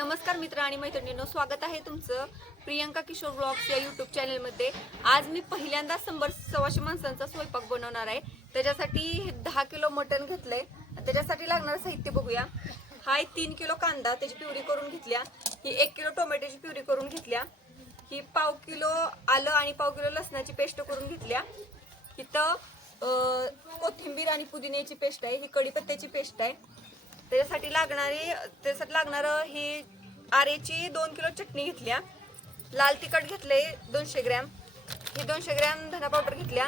नमस्कार मित्र आणि मैत्रिणींनो, स्वागत आहे तुमचं प्रियंका किशोर ब्लॉग्स या यूट्यूब चॅनलमध्ये। आज मी पहिल्यांदा 100-125 माणसांचा स्वयंपाक बनवणार आहे। त्याच्यासाठी 10 किलो मटण घेतलंय। त्याच्यासाठी लागणारं साहित्य बघूया। हा 3 किलो कांदा त्याची प्युरी करून घेतल्या, ही 1 किलो टोमॅटोची प्युरी करून घेतल्या, ही पाव किलो आलं आणि पाव किलो लसणाची पेस्ट करून घेतल्या, इथं कोथिंबीर आणि पुदिन्याची पेस्ट आहे, ही कढीपत्त्याची पेस्ट आहे। त्याच्यासाठी लागणारं ही आरेची 2 किलो चटणी घेतल्या, लाल तिखट घेतले 200 ग्रॅम, ही 200 ग्रॅम धना पावडर घेतल्या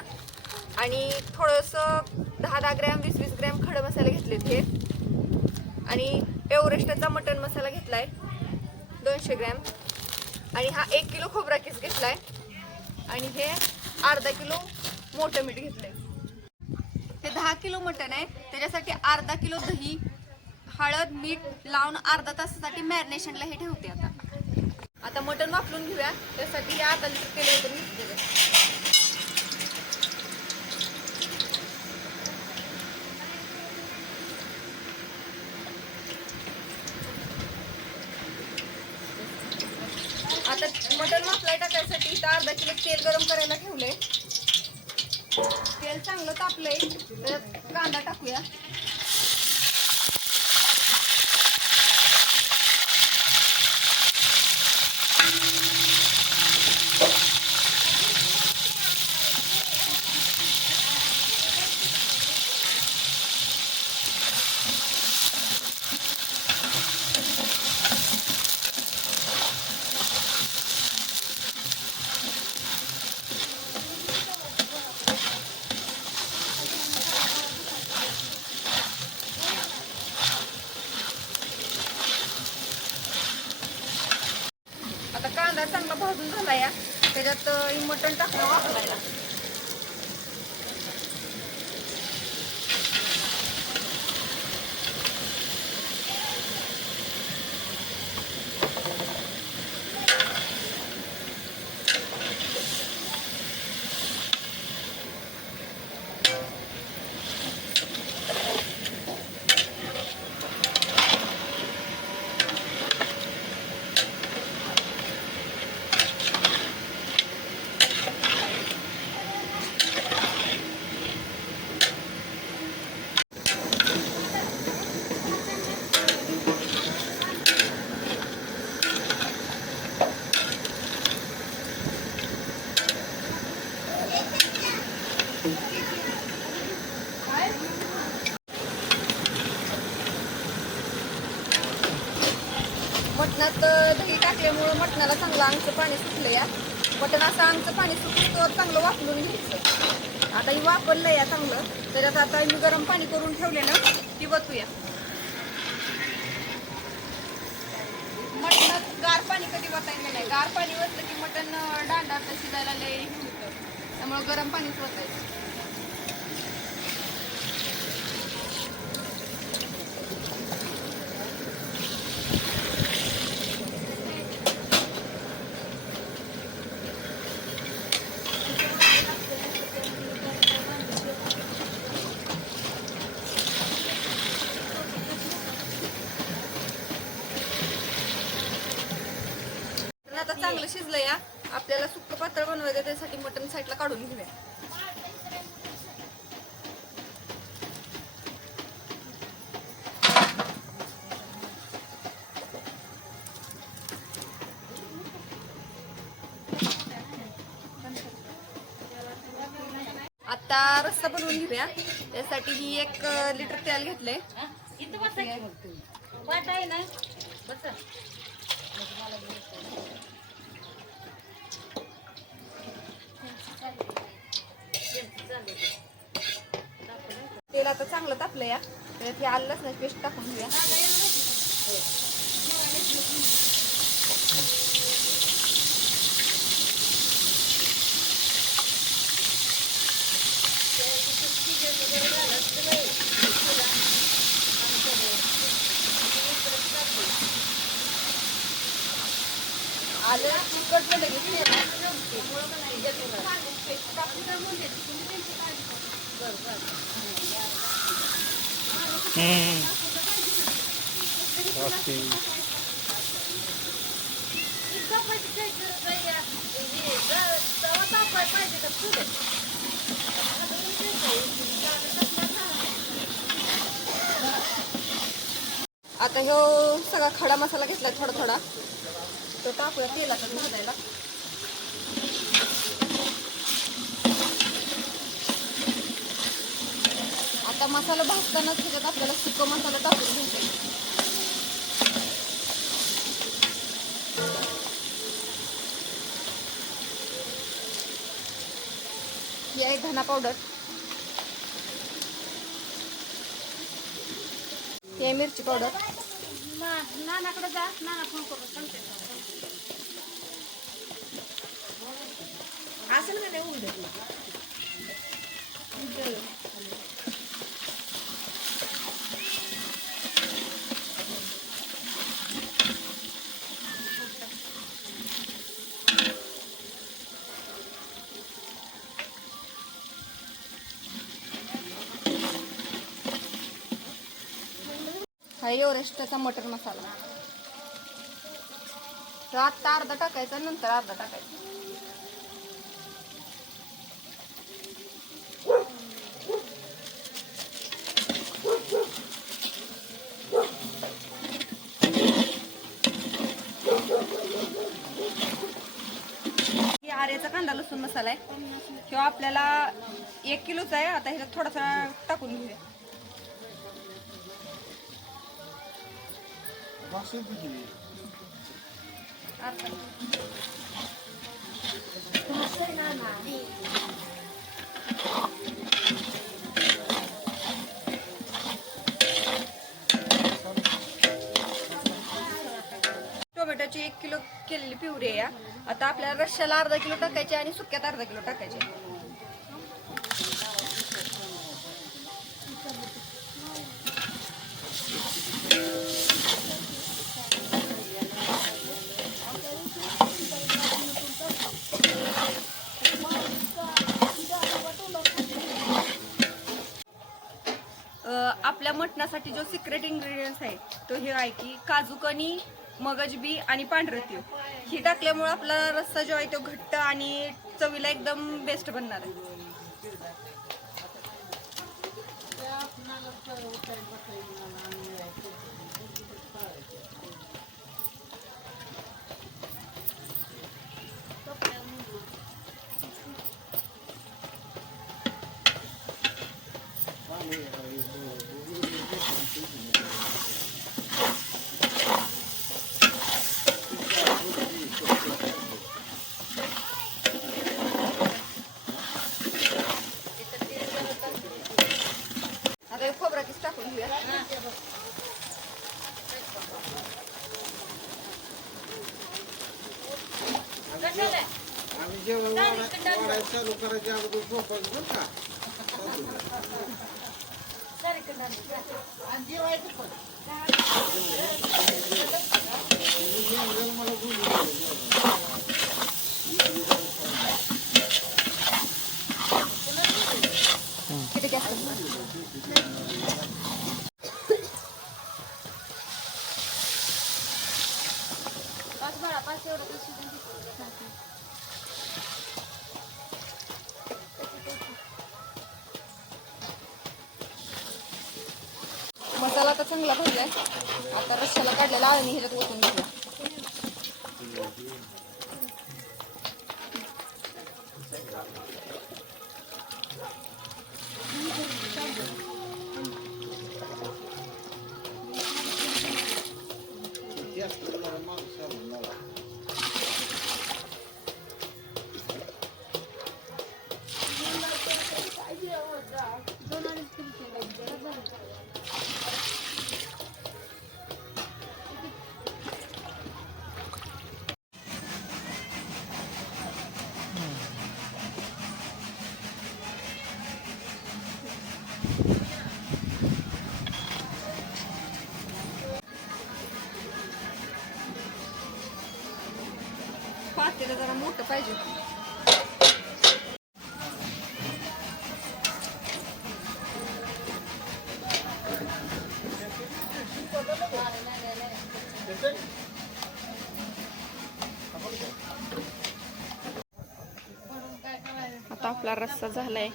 आणि थोडंसं 10-10 ग्रॅम 20-20 ग्रॅम खडे मसाले घेतलेत हे, आणि एव्हरेस्टचा मटन मसाला घेतलाय 200 ग्रॅम, आणि हा 1 किलो खोबरा किस घेतलाय, आणि हे अर्धा किलो मोठं मीठ घेतलंय। हे 10 किलो मटन आहे, त्याच्यासाठी अर्धा किलो दही, हळद मीठ लावून अर्धा तासासाठी मॅरिनेशनला हे ठेवते। आता मटण वाफलून घेऊया। त्यासाठी हे अर्धा लिटर तेल ओतून घेतलेलं। आता मटण वाफलाय टाकायसाठी इथं अर्धा किलो तेल गरम करायला ठेवलंय। तेल चांगलं तापलंय, त्यात कांदा टाकूया। आता कांदा चांगला भाजून झाला या, त्याच्यात मटण टाकलं वाफलायला। मटणात दही टाकल्यामुळे मटणाला चांगलं अंगचं पाणी सुटलं या। मटण असं अंगचं पाणी सुटलं चांगलं वाफलून घ्यायचं। आता ही वापरलं या चांगलं, त्याच्यात आता मी गरम पाणी करून ठेवलेलं ती वतूया। मटणात गार पाणी कधी वतायचं नाही, गार पाणी वतलं की मटण डांडा शिजायला लय होतं, त्यामुळे गरम पाणीच वतायचं। आता चांगलं शिजलं या, आपल्याला सुक्क पातळ बनवायचं, त्यासाठी मटण साईडला काढून घेऊया। आता रस्सा बनवून घेऊया। त्यासाठी ही 1 लिटर तेल घेतलंय। तेल आता चांगलं तापलं या, त्याच्यात हे आलं लसणाची पेस्ट टाकून घेऊया। आलं तिखट लगेच आता ह्यो सगळा खडा मसाला घेतला थोडा थोडा, तो टाकूया तेलात भाजायला. आता मसाला भाजतानाच त्याच्यात आपल्याला सुका मसाला टाकून घ्यायचा. ही आहे धना पावडर, ही आहे मिरची पावडर, नानाकडे जा, नाना फोन करून सांगते असं का नाही उलट. हा एव्हरेस्टचा मटन मसाला. तो आत्ता अर्धा टाकायचा, नंतर अर्धा टाकायचा. ही आर्याचा कांदा लसूण मसाला आहे. किंवा आपल्याला 1 किलोचा आहे. आता ह्याच्यात थोडासा टाकून घेऊया. टोमॅटोची 1 किलो केलेली प्युरी आहे. आता आपल्याला रश्श्याला अर्धा किलो टाकायचे आणि सुक्यात अर्धा किलो टाकायचे. आपल्या मटणासाठी जो सिक्रेट इंग्रेडियंट्स आहे तो हे आहे की काजू कणी, मगज बी आणि पांढरं तीळ. ही टाकल्यामुळे आपला रस्सा जो आहे तो घट्ट आणि चवीला एकदम बेस्ट बनणार आहे. आता खोबरा किस टाकून घेऊया. आम्ही जेवण वाढायला चालू करायच्या अगोदर झोपायचं बरं का. मला किती जास्त मसाला आता चांगला भाजलाय. आता रश्श्याला काढलेला आळणी ह्याच्यात ओतून घेऊया. पातेलं जरा मोठं पाहिजे. आता आपला रस्सा झालाय,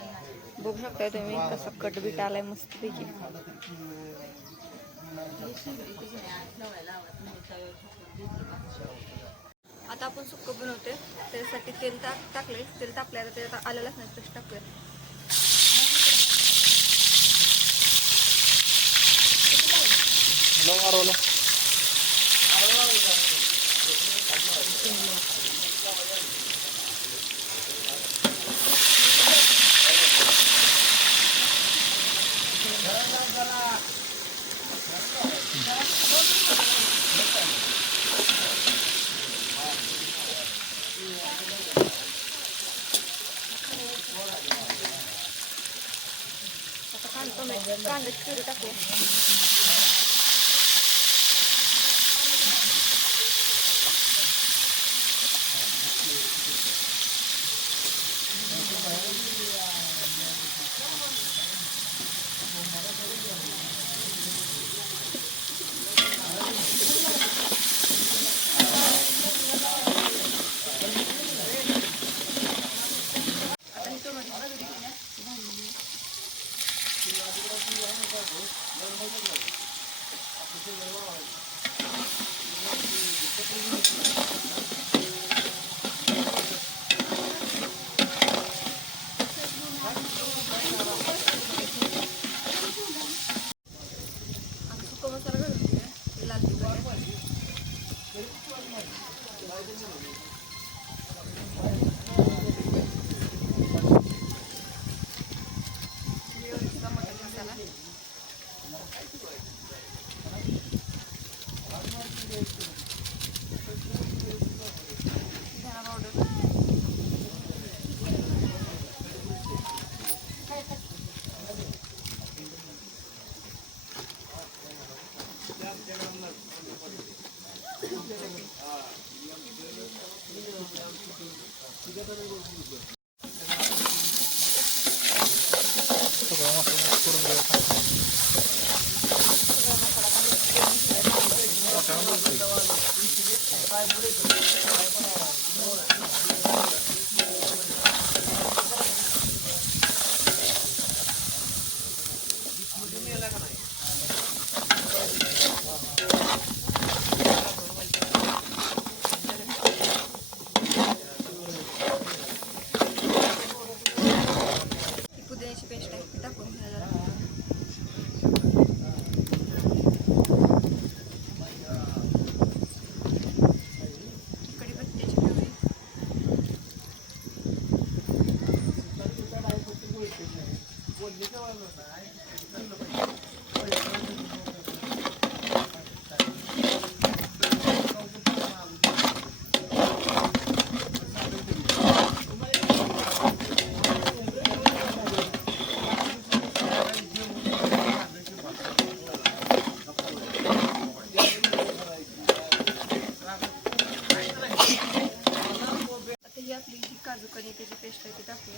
बघू शकताय तुम्ही कसा कटबीट आलाय मस्तपैकी. आता आपण सुक्क बनवतोय, त्यासाठी तेल टाकले. तेल तापल्याला त्याच्यात आलं लसणाची पेस्ट टाकूया. कांद्याची प्युरी टाकूया. पेस्ट आहे ती टाकून घ्या जरा. कढीपत्त्याची प्युरी, आपली जी काजू करी त्याची पेस्ट आहे ती टाकूया.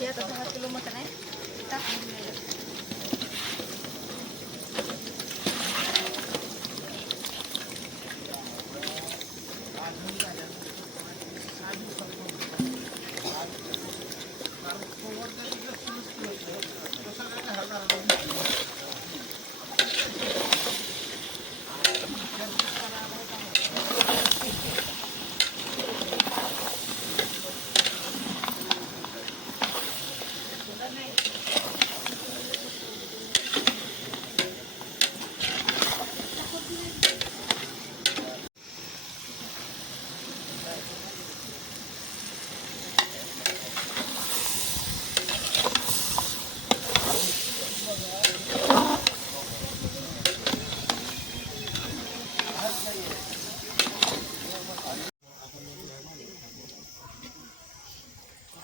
हे आता 10 किलो मटण आहे टाकून घ्यायचं.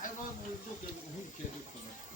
काय बा डोक्यात हुंदक्या देतो.